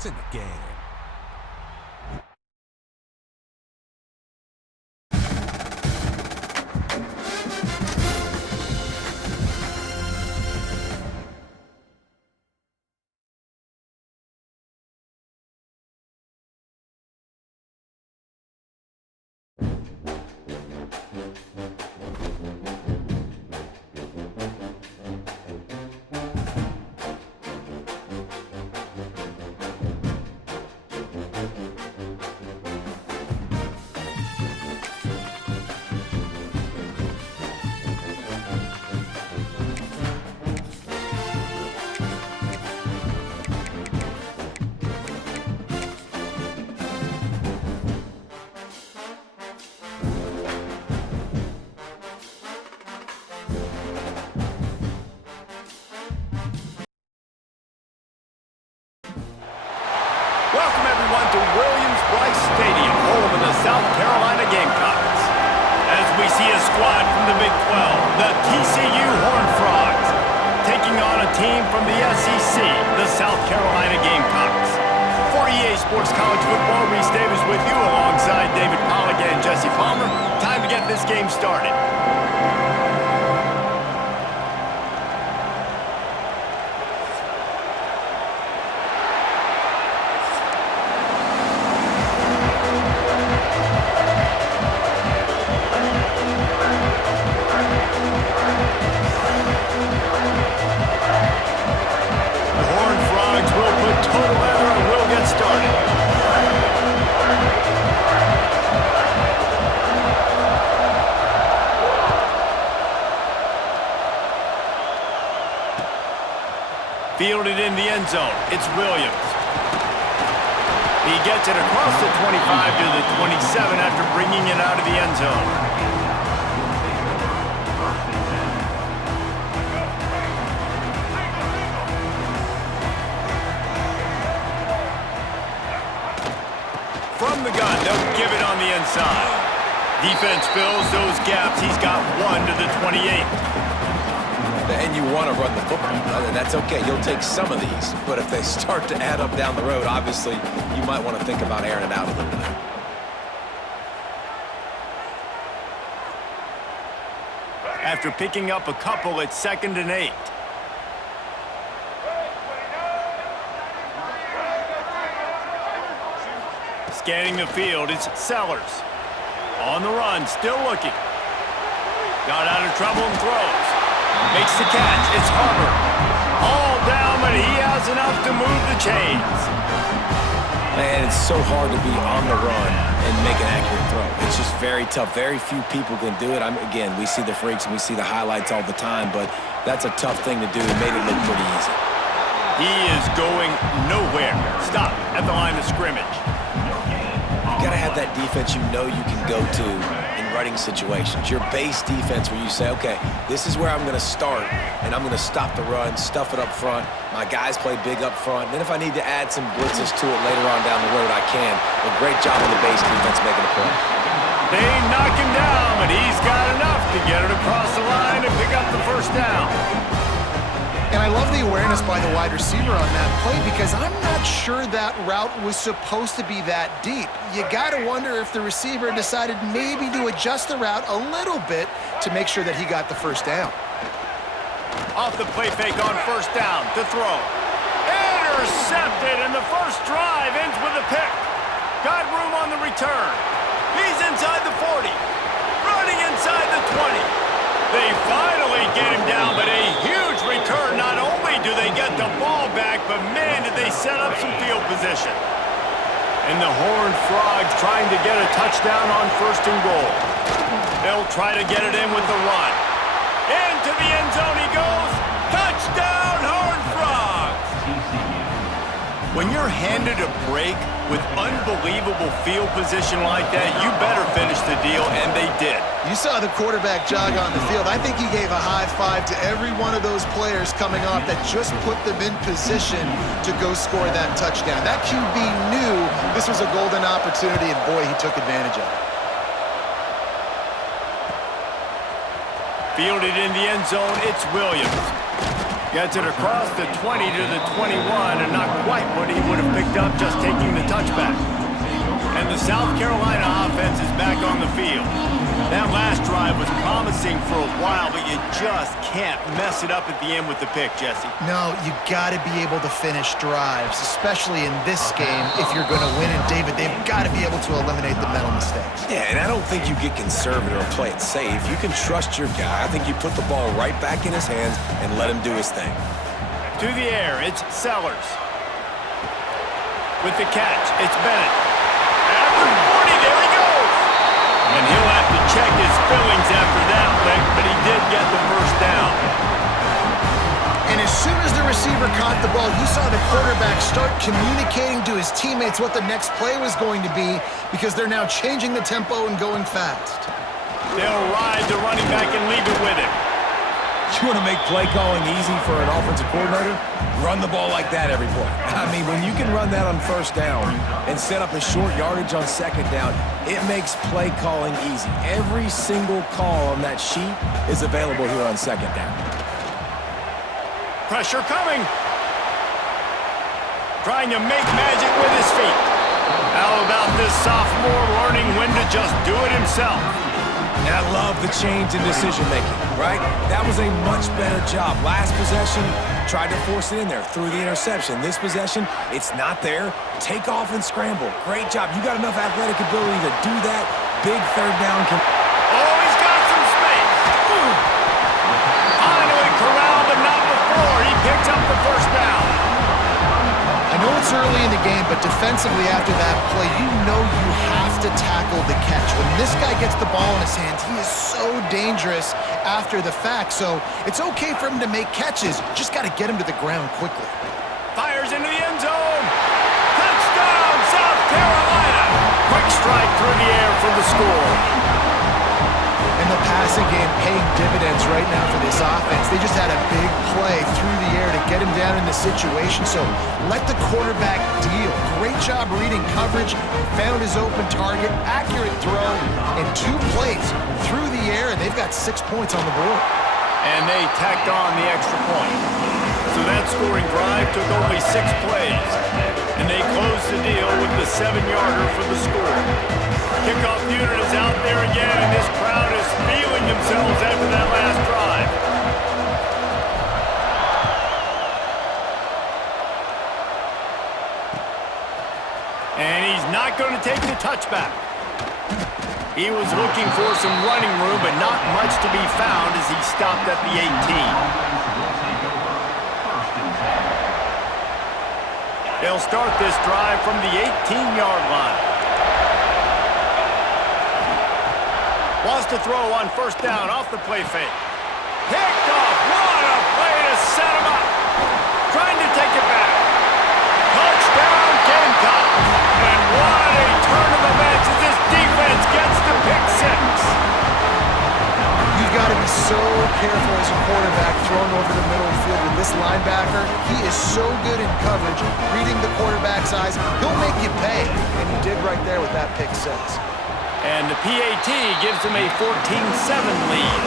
It's in the game. Welcome everyone to Williams-Brice Stadium, home of the South Carolina Gamecocks. As we see a squad from the Big 12, the TCU Horned Frogs, taking on a team from the SEC, the South Carolina Gamecocks. For EA Sports College Football, Reese Davis with you alongside David Pollack and Jesse Palmer. Time to get this game started. Fielded in the end zone. It's Williams. He gets it across the 25 to the 27 after bringing it out of the end zone. From the gun, they'll give it on the inside. Defense fills those gaps. He's got one to the 28. And you want to run the football, and that's okay. You'll take some of these, but if they start to add up down the road, obviously, you might want to think about airing it out a little bit. After picking up a couple, it's 2nd and 8. Scanning the field, it's Sellers. On the run, still looking. Got out of trouble and throws. Makes the catch. It's Harper. All down, but he has enough to move the chains. Man, it's so hard to be on the run and make an accurate throw. It's just very tough. Very few people can do it. Again, we see the freaks and we see the highlights all the time, but that's a tough thing to do. It made it look pretty easy. He is going nowhere. Stop at the line of scrimmage. You got to have that defense you know you can go to in running situations. Your base defense where you say, okay, this is where I'm going to start, and I'm going to stop the run, stuff it up front. My guys play big up front. And then if I need to add some blitzes to it later on down the road, I can. But great job on the base defense making a play. They knock him down, but he's got enough to get it across the line and pick up the first down. And I love the awareness by the wide receiver on that play because I'm not sure that route was supposed to be that deep. You got to wonder if the receiver decided maybe to adjust the route a little bit to make sure that he got the first down. Off the play fake on first down to throw. Intercepted, and the first drive ends with a pick. Got room on the return. He's inside the 40. Running inside the 20. They finally get him down, but a huge return. Not only do they get the ball back, but man, did they set up some field position. And the Horned Frogs trying to get a touchdown on 1st and goal. They'll try to get it in with the run. Into the end zone he goes. Touchdown, Horned Frogs! When you're handed a break with unbelievable field position like that, you better finish the deal, and they did. You saw the quarterback jog on the field. I think he gave a high five to every one of those players coming off that just put them in position to go score that touchdown. That QB knew this was a golden opportunity, and boy, he took advantage of it. Fielded in the end zone, it's Williams. Gets it across the 20 to the 21, and not quite what he would have picked up just taking the touchback. And the South Carolina offense is back on the field. That last drive was promising for a while, but you just can't mess it up at the end with the pick, Jesse. No, you got to be able to finish drives, especially in this game if you're going to win. And David, they've got to be able to eliminate the mental mistakes. Yeah, and I don't think you get conservative or play it safe. You can trust your guy. I think you put the ball right back in his hands and let him do his thing. To the air, it's Sellers. With the catch, it's Bennett. After 40, there he goes. And he'll have to check his fillings after that lick, but he did get the first down. And as soon as the receiver caught the ball, you saw the quarterback start communicating to his teammates what the next play was going to be because they're now changing the tempo and going fast. They'll ride the running back and leave it with him. You want to make play calling easy for an offensive coordinator? Run the ball like that every play. I mean, when you can run that on first down and set up a short yardage on second down, it makes play calling easy. Every single call on that sheet is available here on second down. Pressure coming. Trying to make magic with his feet. How about this sophomore learning when to just do it himself? And I love the change in decision-making, right? That was a much better job. Last possession, tried to force it in there, threw the interception. This possession, it's not there. Take off and scramble. Great job. You got enough athletic ability to do that. Big third down. Oh, he's got some space. Finally corralled, but not before. He picks up the first down. I know it's early in the game, but defensively after that play, you know you have to tackle the catch. When this guy gets the ball in his hands, he is so dangerous after the fact. So it's okay for him to make catches. Just got to get him to the ground quickly. Fires into the end zone. Touchdown, South Carolina. Quick strike through the air for the score. And the passing game paying dividends right now for this offense. They just had a big play through the air to get him down in the situation. So let the quarterback deal. Great job reading coverage. Found his open target. Accurate throw. And 2 plays through the air, and they've got 6 points on the board. And they tacked on the extra point. So that scoring drive took only 6 plays. And they closed the deal with the 7-yarder for the score. Kickoff unit is out there again, and this crowd is feeling themselves after that last drive. And he's not going to take the touchback. He was looking for some running room, but not much to be found as he stopped at the 18. They'll start this drive from the 18-yard line. Wants to throw on first down off the play fake. Picked off. What a play to set him up. Trying to take it back. Touchdown, Gamecocks. And what a turn of events as this defense gets the pick six. You've got to be so careful as a quarterback throwing over the middle of the field with this linebacker. He is so good in coverage, reading the quarterback's eyes. He'll make you pay, and he did right there with that pick six. And the PAT gives them a 14-7 lead.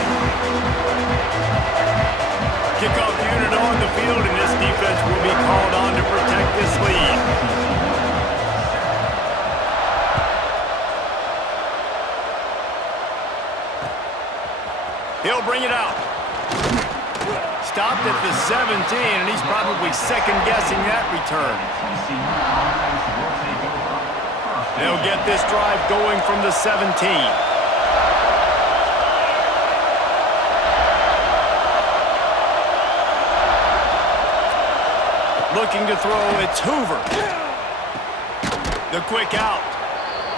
Kickoff unit on the field, and this defense will be called on to protect this lead. He'll bring it out. Stopped at the 17, and he's probably second-guessing that return. They'll get this drive going from the 17. Looking to throw, it's Hoover. The quick out.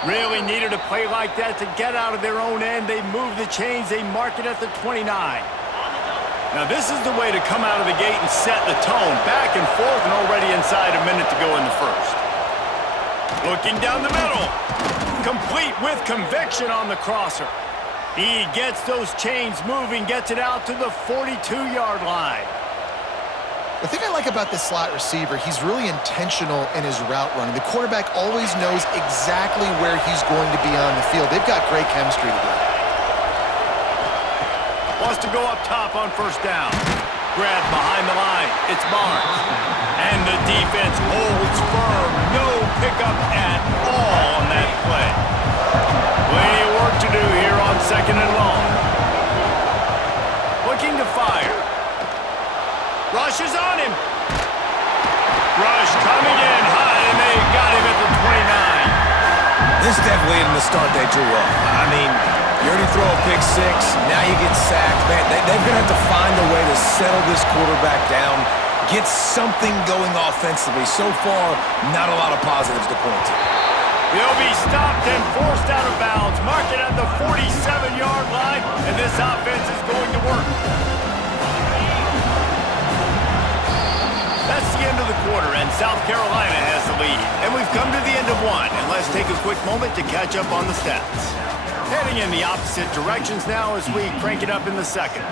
Really needed a play like that to get out of their own end. They move the chains. They mark it at the 29. Now this is the way to come out of the gate and set the tone. Back and forth and already inside a minute to go in the first. Looking down the middle. Complete with conviction on the crosser. He gets those chains moving, gets it out to the 42-yard line. The thing I like about this slot receiver, he's really intentional in his route running. The quarterback always knows exactly where he's going to be on the field. They've got great chemistry together. Wants to go up top on first down. Grab behind the line. It's Barnes. And the defense holds firm. No pickup at all on that play. Plenty of work to do here on second and long. Looking to fire. Rush is on him. Rush coming in high, and they got him at the 29. This definitely isn't the start they drew up. I mean, you already throw a pick six, now you get sacked. Man, they're going to have to find a way to settle this quarterback down, get something going offensively. So far, not a lot of positives to point to. They'll be stopped and forced out of bounds. Mark it at the 47-yard line, and this offense is going to work. That's the end of the quarter, and South Carolina has the lead. And we've come to the end of one, and let's take a quick moment to catch up on the stats. Heading in the opposite directions now as we crank it up in the second.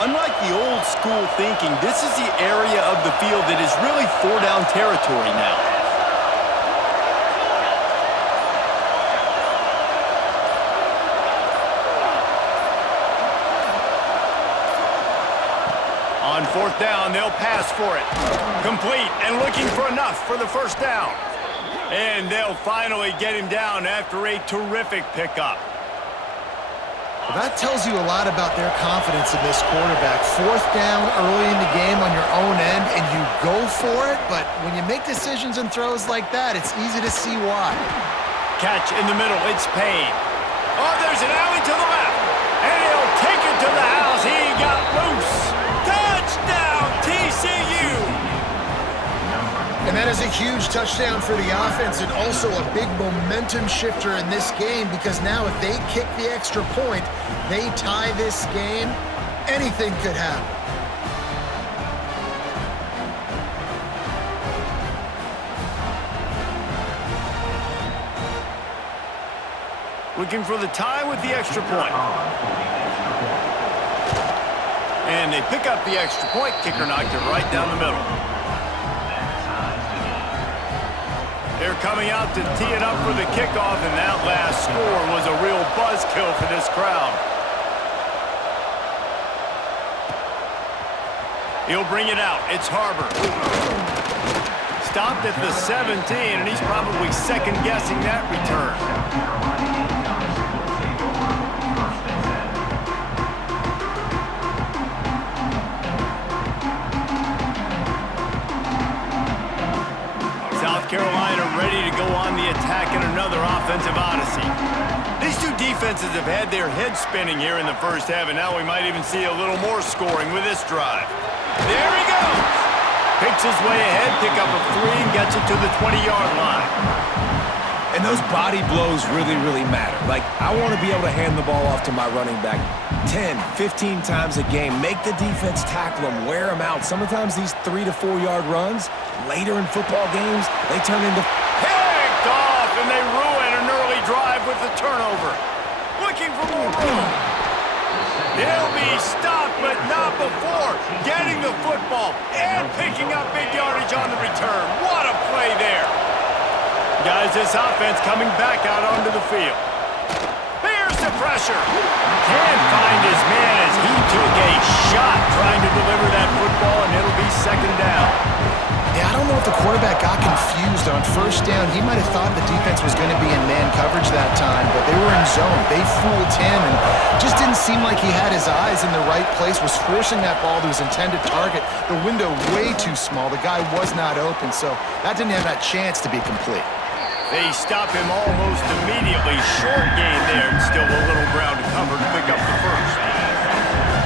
Unlike the old school thinking, this is the area of the field that is really four-down territory now. On fourth down, they'll pass for it. Complete and looking for enough for the first down. And they'll finally get him down after a terrific pickup. Well, that tells you a lot about their confidence in this quarterback. Fourth down early in the game on your own end, and you go for it, but when you make decisions and throws like that, it's easy to see why. Catch in the middle, it's Payne. Oh, there's an alley to the left, and he'll take it to the house. He got loose. Touchdown, TCU! And that is a huge touchdown for the offense and also a big momentum shifter in this game because now if they kick the extra point, they tie this game, anything could happen. Looking for the tie with the extra point. And they pick up the extra point. Kicker knocked it right down the middle. They're coming out to tee it up for the kickoff, and that last score was a real buzzkill for this crowd. He'll bring it out. It's Harbor. Stopped at the 17, and he's probably second-guessing that return. South Carolina ready to go on the attack in another offensive odyssey. These two defenses have had their heads spinning here in the first half, and now we might even see a little more scoring with this drive. There he goes! Picks his way ahead, pick up a 3, and gets it to the 20-yard line. And those body blows really, really matter. Like, I want to be able to hand the ball off to my running back 10, 15 times a game. Make the defense tackle them, wear them out. Sometimes these 3 to 4 yard runs, later in football games, they turn into... Picked off, and they ruin an early drive with the turnover. Looking for more room. He'll be stopped, but not before getting the football and picking up big yardage on the return. What a play there. Guys, this offense coming back out onto the field. Here's the pressure. Can't find his man as he took a shot trying to deliver that football, and it'll be second down. Yeah, I don't know if the quarterback got confused on first down. He might have thought the defense was going to be in man coverage that time, but they were in zone. They fooled him and just didn't seem like he had his eyes in the right place, was forcing that ball to his intended target. The window way too small. The guy was not open, so that didn't have that chance to be complete. They stop him almost immediately. Short gain there, and still a little ground to cover to pick up the first.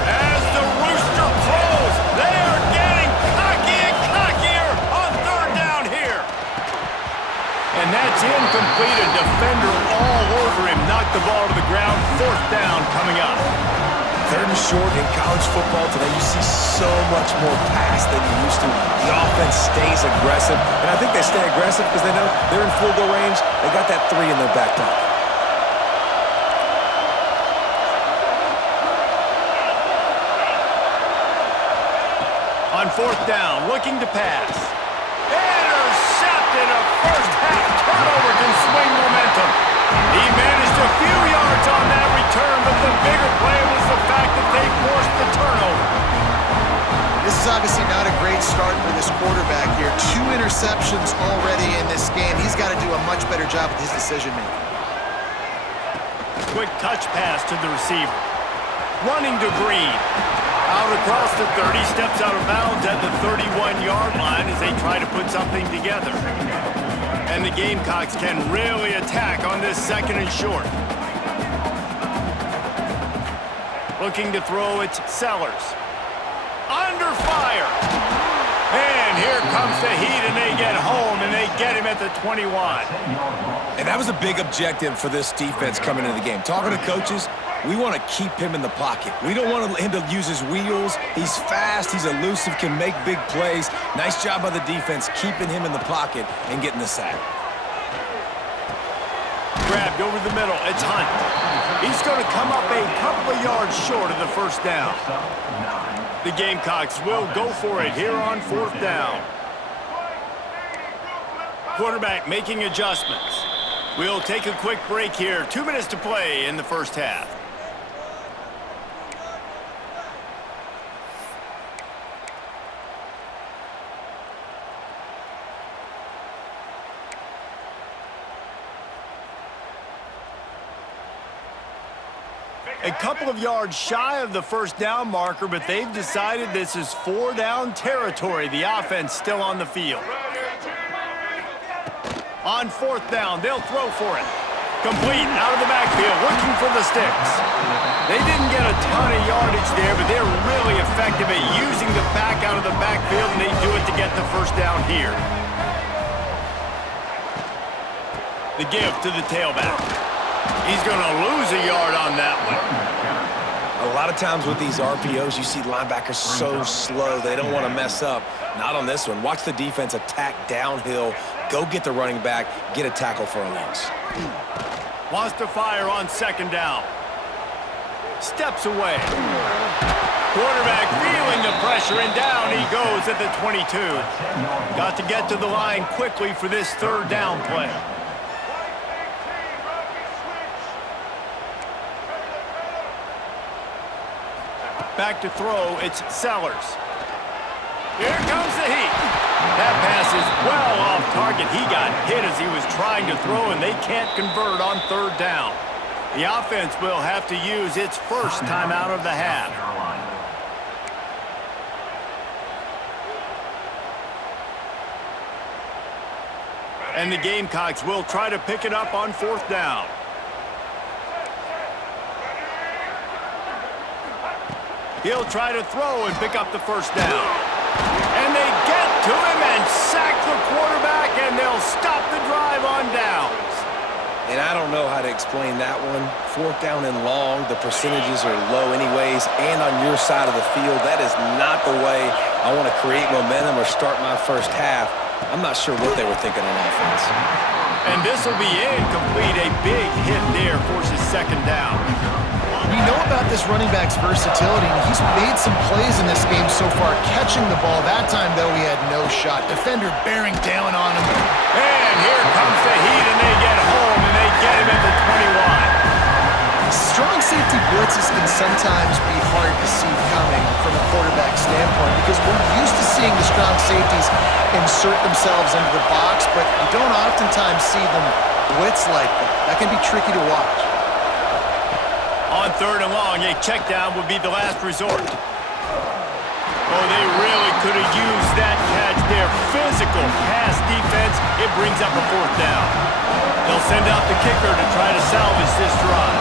As the rooster crows, they are getting cocky and cockier on third down here. And that's incomplete. A defender all over him. Knocked the ball to the ground. Fourth down coming up. Third and short in college football today, you see so much more pass than you used to. The offense stays aggressive, and I think they stay aggressive because they know they're in field goal range. They got that 3 in their back pocket. On fourth down, looking to pass. Intercepted. A first-half turnover can swing momentum. He managed a few yards on that return, but the bigger play was the fact that they forced the turnover. This is obviously not a great start for this quarterback here. 2 interceptions already in this game. He's got to do a much better job with his decision-making. Quick touch pass to the receiver. Running to Green. Out across the 30, steps out of bounds at the 31-yard line as they try to put something together. And the Gamecocks can really attack on this second and short. Looking to throw, it's Sellers. Under fire. And here comes the heat, and they get home, and they get him at the 21. And that was a big objective for this defense coming into the game. Talking to coaches, we want to keep him in the pocket. We don't want him to use his wheels. He's fast, he's elusive, can make big plays. Nice job by the defense keeping him in the pocket and getting the sack. Grabbed over the middle, it's Hunt. He's going to come up a couple of yards short of the first down. The Gamecocks will go for it here on fourth down. Quarterback making adjustments. We'll take a quick break here. 2 minutes to play in the first half. A couple of yards shy of the first down marker, but they've decided this is 4-down territory. The offense still on the field. On fourth down, they'll throw for it. Complete, out of the backfield, looking for the sticks. They didn't get a ton of yardage there, but they're really effective at using the back out of the backfield, and they do it to get the first down here. The give to the tailback. He's going to lose a yard on that one. A lot of times with these RPOs, you see linebackers so slow, they don't want to mess up. Not on this one. Watch the defense attack downhill, go get the running back, get a tackle for a loss. Wants to fire on second down. Steps away. Quarterback feeling the pressure, and down he goes at the 22. Got to get to the line quickly for this third down play. Back to throw, it's Sellers. Here comes the heat. That pass is well off target. He got hit as he was trying to throw, and they can't convert on third down. The offense will have to use its first timeout of the half. And the Gamecocks will try to pick it up on fourth down. He'll try to throw and pick up the first down. And they get to him and sack the quarterback, and they'll stop the drive on downs. And I don't know how to explain that one. Fourth down and long, the percentages are low anyways, and on your side of the field, that is not the way I want to create momentum or start my first half. I'm not sure what they were thinking on offense. And this will be incomplete. A big hit there forces second down. We know about this running back's versatility, and he's made some plays in this game so far, catching the ball. That time, though, he had no shot. Defender bearing down on him. And here comes the heat, and they get home, and they get him at the 21. Strong safety blitzes can sometimes be hard to see coming from a quarterback standpoint because we're used to seeing the strong safeties insert themselves into the box, but you don't oftentimes see them blitz like that. That can be tricky to watch. On third and long, a check down would be the last resort. Oh, they really could have used that catch there. Physical pass defense. It brings up a fourth down. They'll send out the kicker to try to salvage this drive.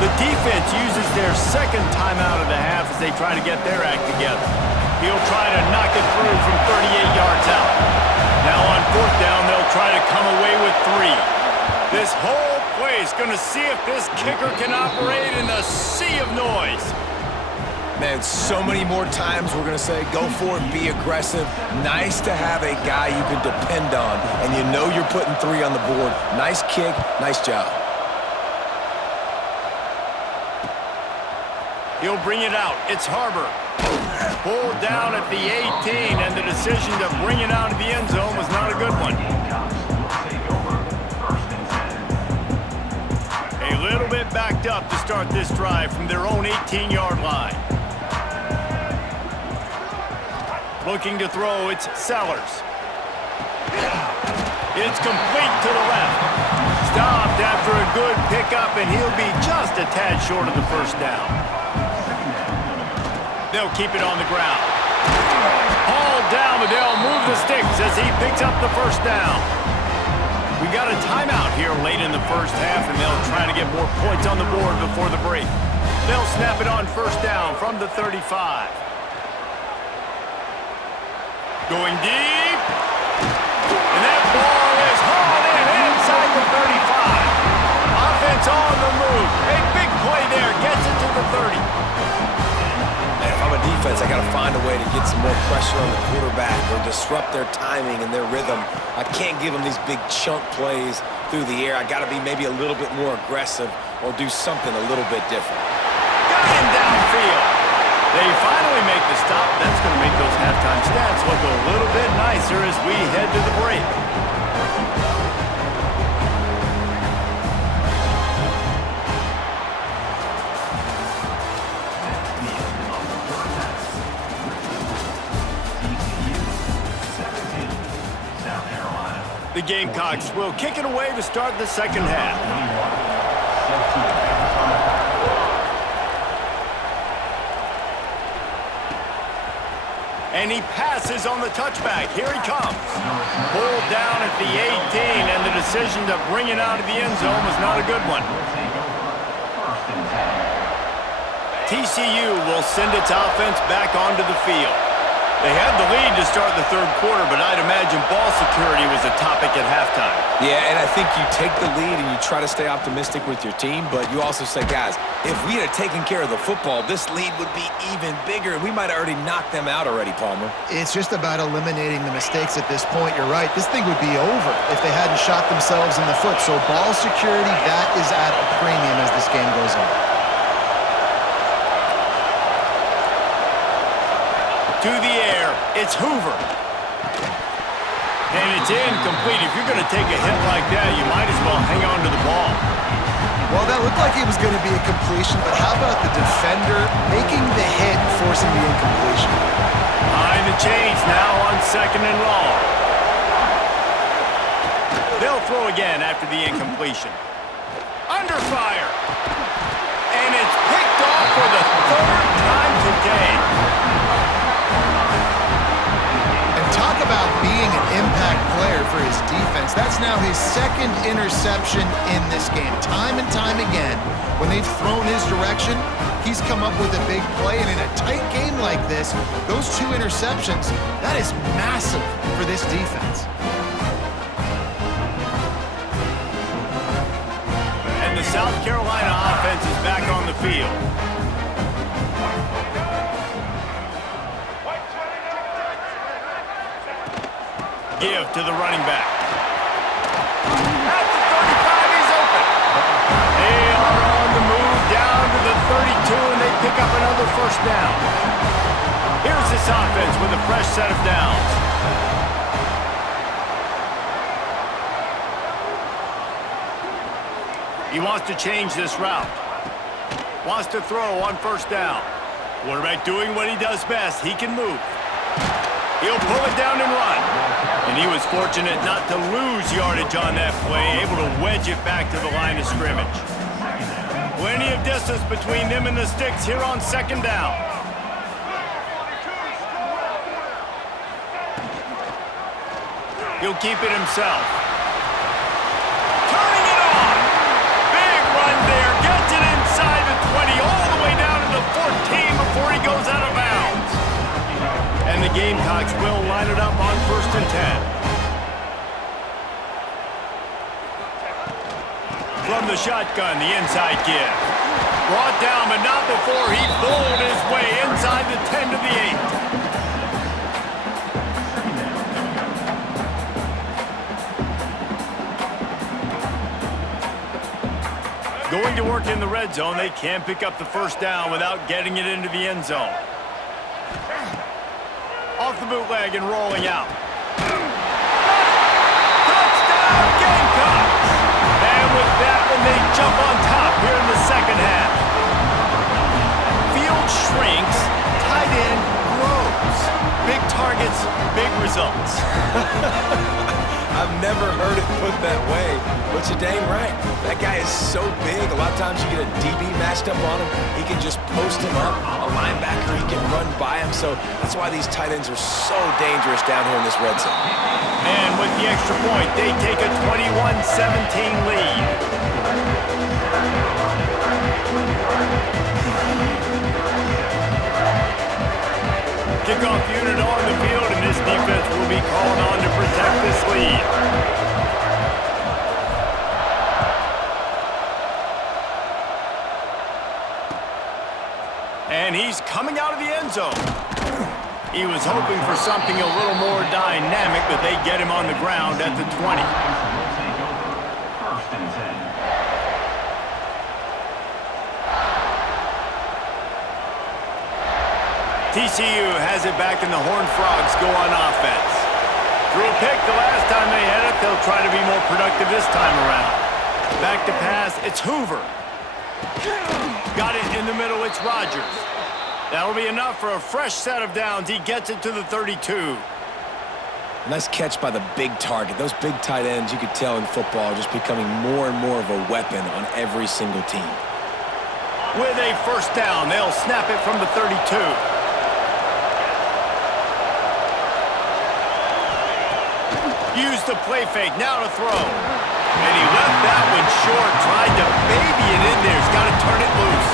The defense uses their second timeout of the half as they try to get their act together. He'll try to knock it through from 38 yards out. Now on fourth down, they'll try to come away with 3. This whole play is going to see if this kicker can operate in the sea of noise. Man, so many more times we're going to say, go for it, be aggressive. Nice to have a guy you can depend on, and you know you're putting 3 on the board. Nice kick, nice job. He'll bring it out. It's Harbor. Pulled down at the 18, and the decision to bring it out of the end zone was not a good one. A little bit backed up to start this drive from their own 18-yard line. Looking to throw, it's Sellers. It's complete to the left. Stopped after a good pickup, and he'll be just a tad short of the first down. They'll keep it on the ground. Hauled down, but they'll move the sticks as he picks up the first down. We got a timeout here late in the first half, and they'll try to get more points on the board before the break. They'll snap it on first down from the 35. Going deep. And that ball is hauled in inside the 35. Offense on the move. A big play there. Gets it to the 30. And if I'm a defense, I got to find a way to get some more pressure on the quarterback or disrupt their timing and their rhythm. I can't give them these big chunk plays through the air. I got to be maybe a little bit more aggressive or do something a little bit different. Got him downfield. They finally make the stop. That's going to make those halftime stats look a little bit nicer as we head to the break. The Gamecocks will kick it away to start the second half. And he passes on the touchback. Here he comes. Pulled down at the 18, and the decision to bring it out of the end zone was not a good one. TCU will send its offense back onto the field. They had the lead to start the third quarter, but I'd imagine ball security was a topic at halftime. Yeah, and I think you take the lead and you try to stay optimistic with your team, but you also say, guys, if we had taken care of the football, this lead would be even bigger, and we might have already knocked them out already, Palmer. It's just about eliminating the mistakes at this point. You're right. This thing would be over if they hadn't shot themselves in the foot. So ball security, that is at a premium as this game goes on. To the air, it's Hoover. And it's incomplete. If you're going to take a hit like that, you might as well hang on to the ball. Well, that looked like it was going to be a completion, but how about the defender making the hit, forcing the incompletion? Behind the chains now on second and long. They'll throw again after the incompletion. Under fire. And it's picked off for the third time today. Talk about being an impact player for his defense. That's now his second interception in this game. Time and time again, when they've thrown his direction, he's come up with a big play. And in a tight game like this, those two interceptions, that is massive for this defense. And the South Carolina offense is back on the field. Give to the running back. At the 35, he's open. They are on the move down to the 32, and they pick up another first down. Here's this offense with a fresh set of downs. He wants to change this route. Wants to throw on first down. Quarterback doing what he does best. He can move. He'll pull it down and run. And he was fortunate not to lose yardage on that play, able to wedge it back to the line of scrimmage. Plenty of distance between them and the sticks here on second down. He'll keep it himself. Turning it on. Big run there. Gets it inside the 20, all the way down to the 14 before he goes out of bounds. And the Gamecocks will line it up on 1st and 10. From the shotgun, the inside give. Brought down, but not before he bowled his way inside the 10 to the 8. Going to work in the red zone, they can't pick up the first down without getting it into the end zone. the bootleg and rolling out. Touchdown, Gamecocks! And with that one, they jump on top here in the second half. Field shrinks, tight end grows. Big targets, big results. I've never heard it put that way, but you're dang right. That guy is so big. A lot of times you get a DB matched up on him. He can just post him up. A linebacker, he can run by him. So that's why these tight ends are so dangerous down here in this red zone. And with the extra point, they take a 21-17 lead. Kickoff unit on the field, and this defense will be called on to protect this lead. And he's coming out of the end zone. He was hoping for something a little more dynamic, but they get him on the ground at the 20. TCU has it back, and the Horned Frogs go on offense. Threw a pick the last time they had it. They'll try to be more productive this time around. Back to pass, it's Hoover. Got it in the middle, it's Rogers. That'll be enough for a fresh set of downs. He gets it to the 32. Nice catch by the big target. Those big tight ends, you could tell in football, are just becoming more and more of a weapon on every single team. With a first down, they'll snap it from the 32. Use the play fake, now to throw. And he left that one short, tried to baby it in there. He's got to turn it loose.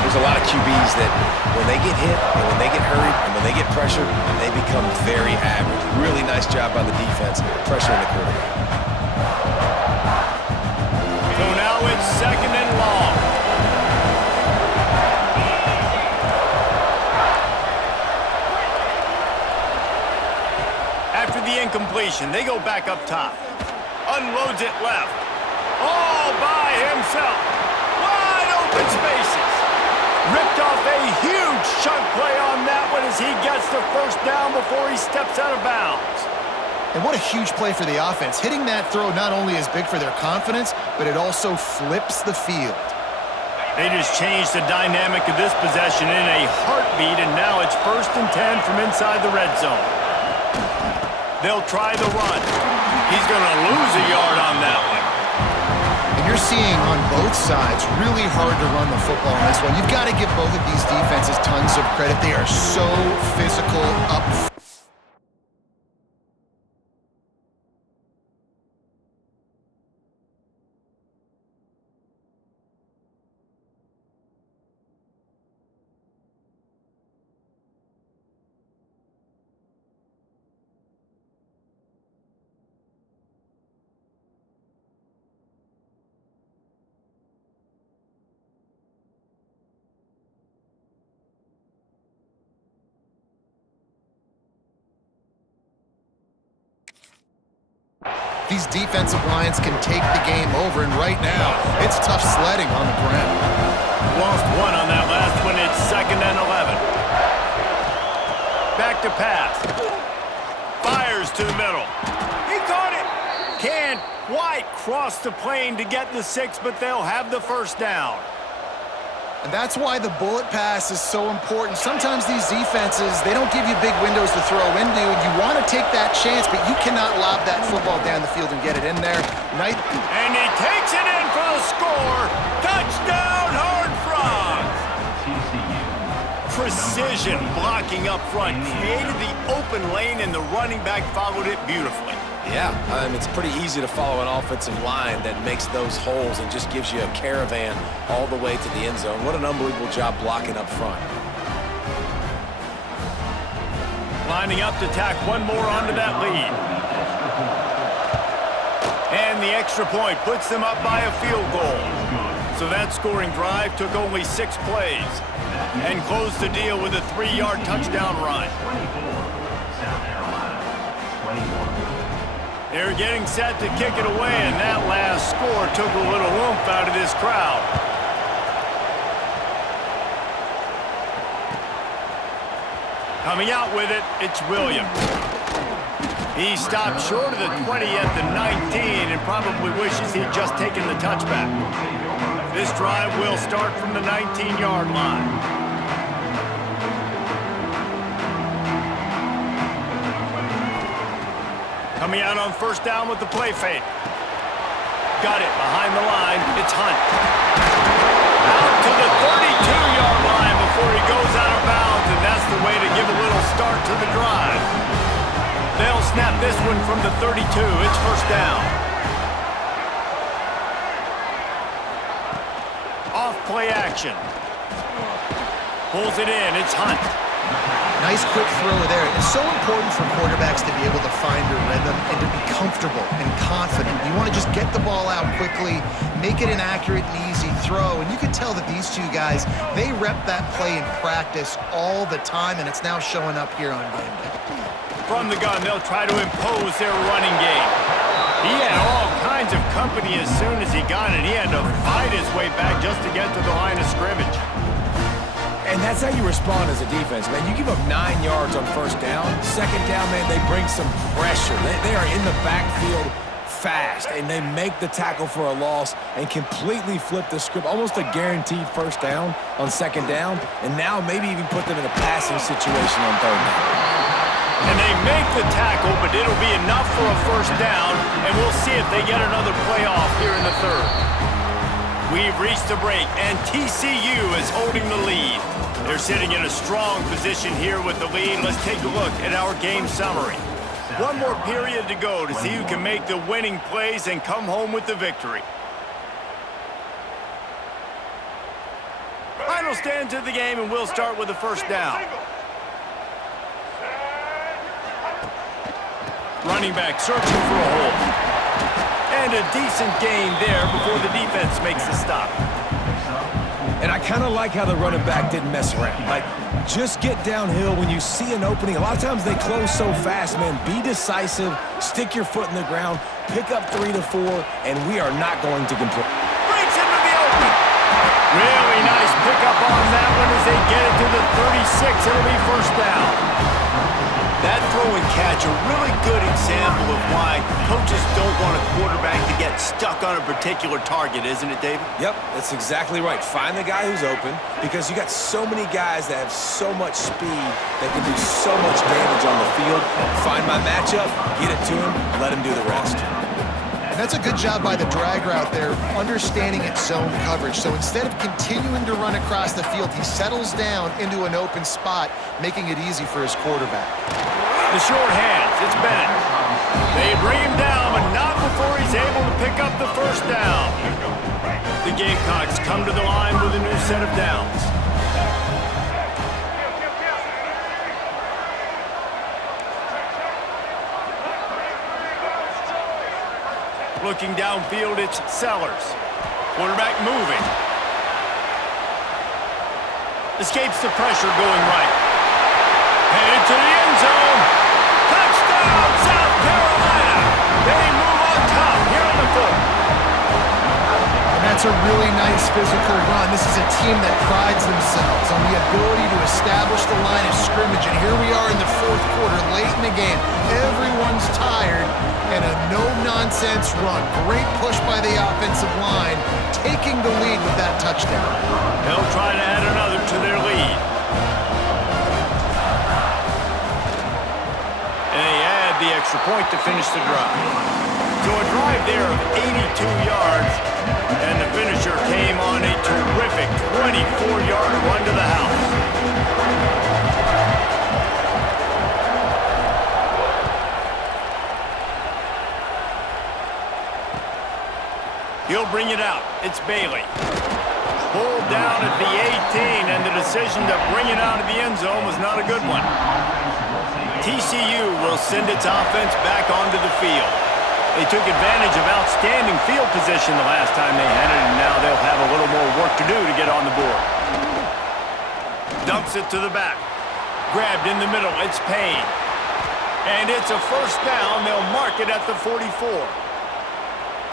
There's a lot of QBs that when they get hit and when they get hurried and when they get pressured, they become very average. Really nice job by the defense, pressuring the quarterback. So now it's second and long. After the incompletion, they go back up top. Unloads it left. All by himself. Wide open spaces. Ripped off a huge chunk play on that one as he gets the first down before he steps out of bounds. And what a huge play for the offense. Hitting that throw not only is big for their confidence, but it also flips the field. They just changed the dynamic of this possession in a heartbeat, and now it's 1st and 10 from inside the red zone. They'll try the run. He's going to lose a yard on that one. And you're seeing on both sides really hard to run the football in this one. You've got to give both of these defenses tons of credit. They are so physical up front. These defensive lines can take the game over, and right now, it's tough sledding on the ground. Lost one on that last one. It's 2nd and 11. Back to pass. Fires to the middle. He caught it. Can't quite cross the plane to get the 6, but they'll have the first down. And that's why the bullet pass is so important. Sometimes these defenses, they don't give you big windows to throw into, and you want to take that chance, but you cannot lob that football down the field and get it in there. And he takes it in for the score. Touchdown, Horned Frogs! Precision blocking up front, created the open lane, and the running back followed it beautifully. Yeah, it's pretty easy to follow an offensive line that makes those holes and just gives you a caravan all the way to the end zone. What an unbelievable job blocking up front. Lining up to tack one more onto that lead. And the extra point puts them up by a field goal. So that scoring drive took only 6 plays and closed the deal with a 3-yard touchdown run. They're getting set to kick it away, and that last score took a little oomph out of this crowd. Coming out with it, it's Williams. He stopped short of the 20 at the 19 and probably wishes he'd just taken the touchback. This drive will start from the 19-yard line. Coming out on first down with the play fake. Got it behind the line. It's Hunt. Out to the 32-yard line before he goes out of bounds, and that's the way to give a little start to the drive. They'll snap this one from the 32. It's first down. Off play action. Pulls it in. It's Hunt. Nice quick throw there. It's so important for quarterbacks to be able to find their rhythm and to be comfortable and confident. You want to just get the ball out quickly, make it an accurate and easy throw. And you can tell that these two guys, they rep that play in practice all the time, and it's now showing up here on game day. From the gun, they'll try to impose their running game. He had all kinds of company as soon as he got it. He had to fight his way back just to get to the line of scrimmage. And that's how you respond as a defense, man. You give up 9 yards on first down. Second down, man, they bring some pressure. They are in the backfield fast, and they make the tackle for a loss and completely flip the script. Almost a guaranteed first down on second down, and now maybe even put them in a passing situation on third down. And they make the tackle, but it'll be enough for a first down, and we'll see if they get another play off here in the third. We've reached the break, and TCU is holding the lead. They're sitting in a strong position here with the lead. Let's take a look at our game summary. One more period to go to see who can make the winning plays and come home with the victory. Final stand to the game, and we'll start with the first down. Running back searching for a hole. And a decent gain there before the defense makes the stop. And I kind of like how the running back didn't mess around. Like, just get downhill when you see an opening. A lot of times they close so fast, man. Be decisive, stick your foot in the ground, pick up 3 to 4, and we are not going to complain. Breaks into the open. Really nice pickup on that one as they get it to the 36. It'll be first down. That throw and catch, a really good example of why coaches don't want a quarterback to get stuck on a particular target, isn't it, David? Yep, that's exactly right. Find the guy who's open, because you got so many guys that have so much speed that can do so much damage on the field. Find my matchup, get it to him, let him do the rest. And that's a good job by the drag route there, understanding its zone coverage. So instead of continuing to run across the field, he settles down into an open spot, making it easy for his quarterback. The short hands, it's Bennett. They bring him down, but not before he's able to pick up the first down. The Gamecocks come to the line with a new set of downs. Looking downfield, it's Sellers. Quarterback moving. Escapes the pressure going right. Headed to the end zone. Touchdown, South Carolina. They move on top here in the fourth. And that's a really nice physical run. This is a team that prides themselves on the ability to establish the line of scrimmage. And here we are in the fourth quarter, late in the game. Everyone's tired, and a no-nonsense run. Great push by the offensive line, taking the lead with that touchdown. They'll try to add another to their lead. And they add the extra point to finish the drive. So a drive there of 82 yards, and the finisher came on a terrific 24-yard run to the house. He'll bring it out. It's Bailey. Pulled down at the 18, and the decision to bring it out of the end zone was not a good one. TCU will send its offense back onto the field. They took advantage of outstanding field position the last time they had it, and now they'll have a little more work to do to get on the board. Dumps it to the back. Grabbed in the middle. It's Payne. And it's a first down. They'll mark it at the 44.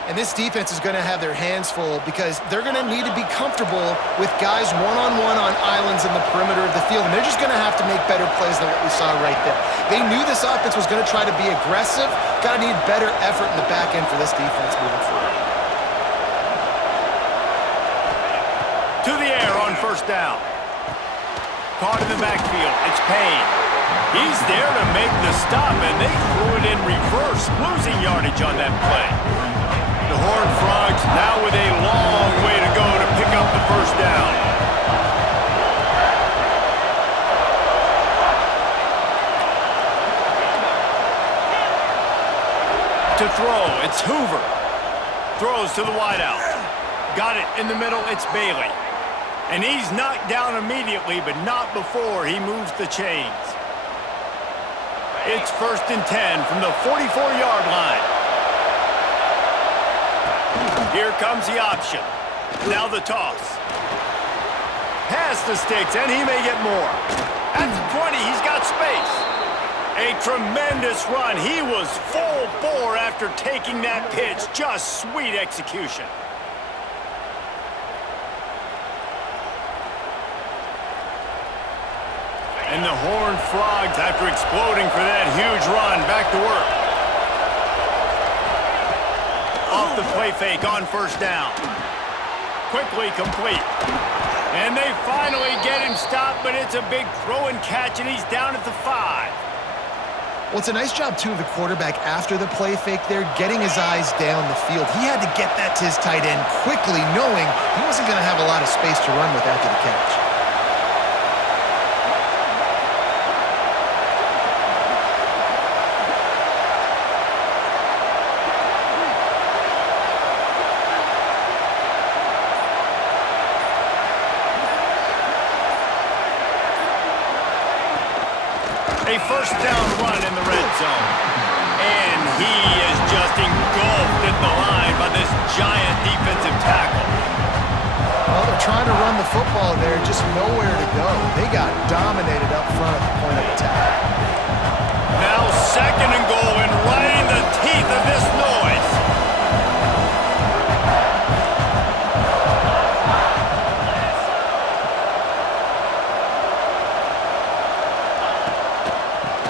And this defense is going to have their hands full because they're going to need to be comfortable with guys one-on-one on islands in the perimeter of the field. And they're just going to have to make better plays than what we saw right there. They knew this offense was going to try to be aggressive. Got to need better effort in the back end for this defense moving forward. To the air on first down. Caught in the backfield. It's Payne. He's there to make the stop, and they threw it in reverse, losing yardage on that play. The Horned Frogs now with a long way to go to pick up the first down. To throw, it's Hoover. Throws to the wideout. Got it in the middle, it's Bailey. And he's knocked down immediately, but not before he moves the chains. It's 1st and 10 from the 44-yard line. Here comes the option. Now the toss. Past the sticks, and he may get more. At the 20, he's got space. A tremendous run. He was full bore after taking that pitch. Just sweet execution. And the Horned Frogs, after exploding for that huge run, back to work. Off the play fake on first down. Quickly complete. And they finally get him stopped, but it's a big throw and catch, and he's down at the 5. Well, it's a nice job, too, of the quarterback after the play fake there, getting his eyes down the field. He had to get that to his tight end quickly, knowing he wasn't going to have a lot of space to run with after the catch. A first down run in the red zone. And he is just engulfed at the line by this giant defensive tackle. Well, they're trying to run the football there, just nowhere to go. They got dominated up front at the point of attack. Now 2nd and goal, and right in the teeth of this noise.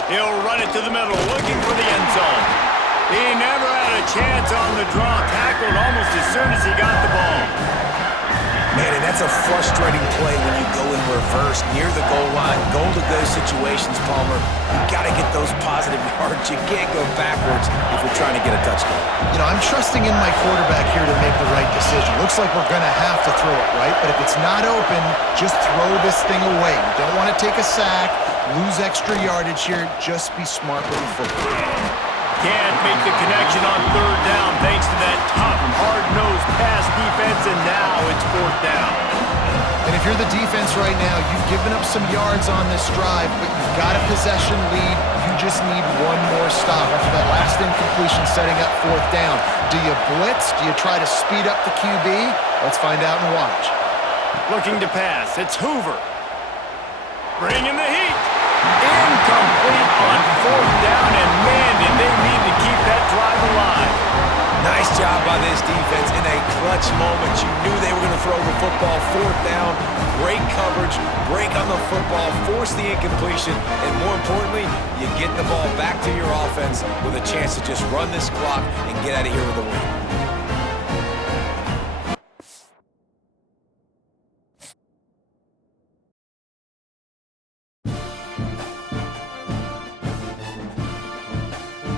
He'll run it to the middle, looking for the end zone. He never had a chance on the draw, tackled almost as soon as he got the ball. Man, and that's a frustrating play when you go in reverse near the goal line. Goal-to-go situations, Palmer. You got to get those positive yards. You can't go backwards if you're trying to get a touchdown. You know, I'm trusting in my quarterback here to make the right decision. Looks like we're going to have to throw it, right? But if it's not open, just throw this thing away. You don't want to take a sack, lose extra yardage here. Just be smart with the football. Can't make the connection on 3rd down thanks to that tough, hard-nosed pass defense, and now it's 4th down. And if you're the defense right now, you've given up some yards on this drive, but you've got a possession lead. You just need one more stop after that last incompletion setting up 4th down. Do you blitz? Do you try to speed up the QB? Let's find out and watch. Looking to pass. It's Hoover. Bringing the heat. Incomplete on 4th down, and man, did they need to keep that drive alive. Nice job by this defense in a clutch moment. You knew they were going to throw the football. 4th down, great coverage, break on the football, force the incompletion, and more importantly, you get the ball back to your offense with a chance to just run this clock and get out of here with a win.